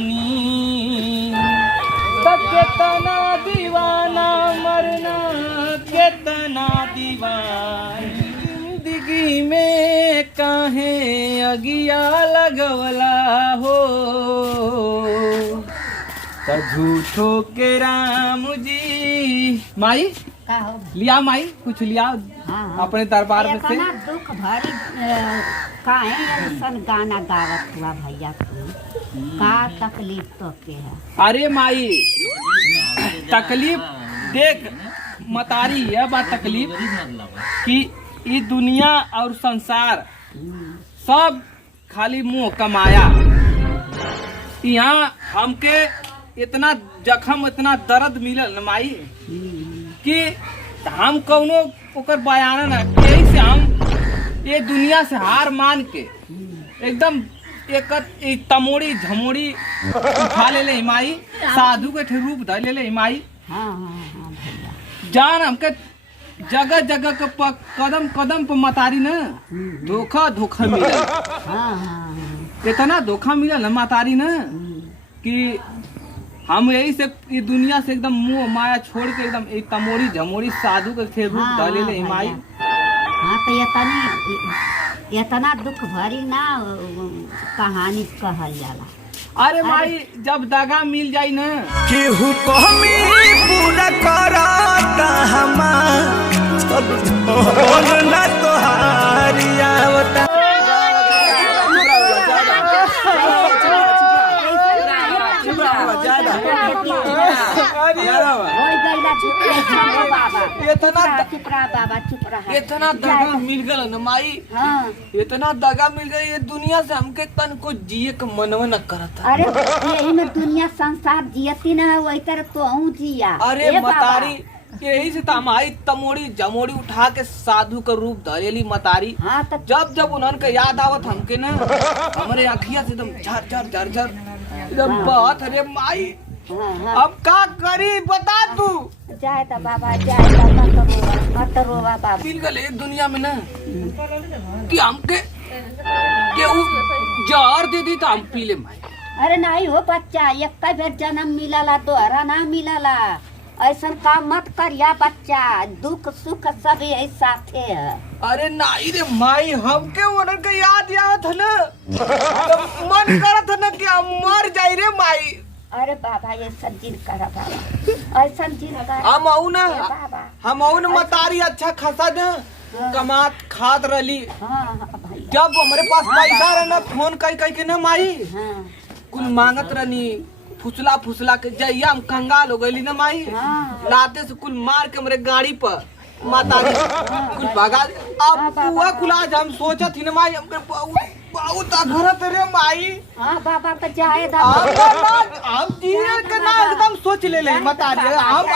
बानी। तो कितना दीवाना मरना कितना दीवानी, जिंदगी में काहे अगिया लगवला हो। तो झूठो के राम जी माई लिया माई कुछ लिया। हाँ। अपने दरबार में से दुख भरी काहे ऐसन गाना गावत हुआ भैया का तकलीफ तो के है। अरे माई तकलीफ देख मतारी यह बात तकलीफ कि ये दुनिया और संसार सब खाली मुंह कमाया। यहाँ हमके इतना जख्म इतना दर्द मिलल न माई कि हम कौनो ओकर बयान न। यही से हम ये दुनिया से हार मान के एकदम एक तमोड़ी झमोड़ी उठा ले माई, साधु के रूप धर ले माई। जान हमके जगह जगह के कदम कदम पर मतारी न धोखा धोखा मिलल। इतना धोखा मिलल न मतारी न कि हम यही से ये दुनिया से एकदम मुंह माया छोड़ के एकदम एक तमोड़ी झमोड़ी साधु के रूप डाले ले माई। हाँ तो इतना दुख भरी ना कहानी कहल जाला। अरे माई जब दगा मिल जाई ना केहू कमी पूरा करता हमार ना तोहारी आवता। इतना दगा मिल गल न माई। इतना दगा मिल गई ये दुनिया से हमके तन को जिए के मनवा न करता। अरे यही में दुनिया संसार जियती न है वही तरह तो जिया। अरे मतारी यही से हमारी तमोड़ी जमोड़ी उठा के साधु का रूप धरेली मतारी। हाँ तो जब जब उन्होंने याद आवत हमके न हमारे आँखिया से एकदम झर झर झर झर एकदम बहुत। अरे माई अब का करी बता तू। जाए तो बाबा जाए मत रोवा बाबा। मिल गए दुनिया में ना कि हमके केहू जहर दे दी तो हम पी ले माई। अरे नहीं हो बच्चा एक बेर जन्म मिलला दोहरा ना मिलला। ऐसा काम मत करिया बच्चा, दुख सुख सब यही साथे है। अरे नहीं रे माई हमके उनके याद आवत है ना तो मन करत है ना कि हम मर जाई रे माई। अरे बाबा ये सब जिन करा बाबा, ऐसा जिन करा। हम आऊ ना मतारी अच्छा खासा न कमात खात रही। जब हमारे पास पैसा रहे ना फोन कई के ना माई कुल मांगत रहनी फुसला फुसला के जइया हम कंगाल हो गई ना माई। लाते से कुल मार के हमारे गाड़ी पर मातारी कुल भगा। अब पुआ कुल आज हम सोचत ही ना माई हमके बहुत अघरत रे माई। हाँ बाबा तो जाए हम जिए के ना एकदम सोच ले मतारी। हम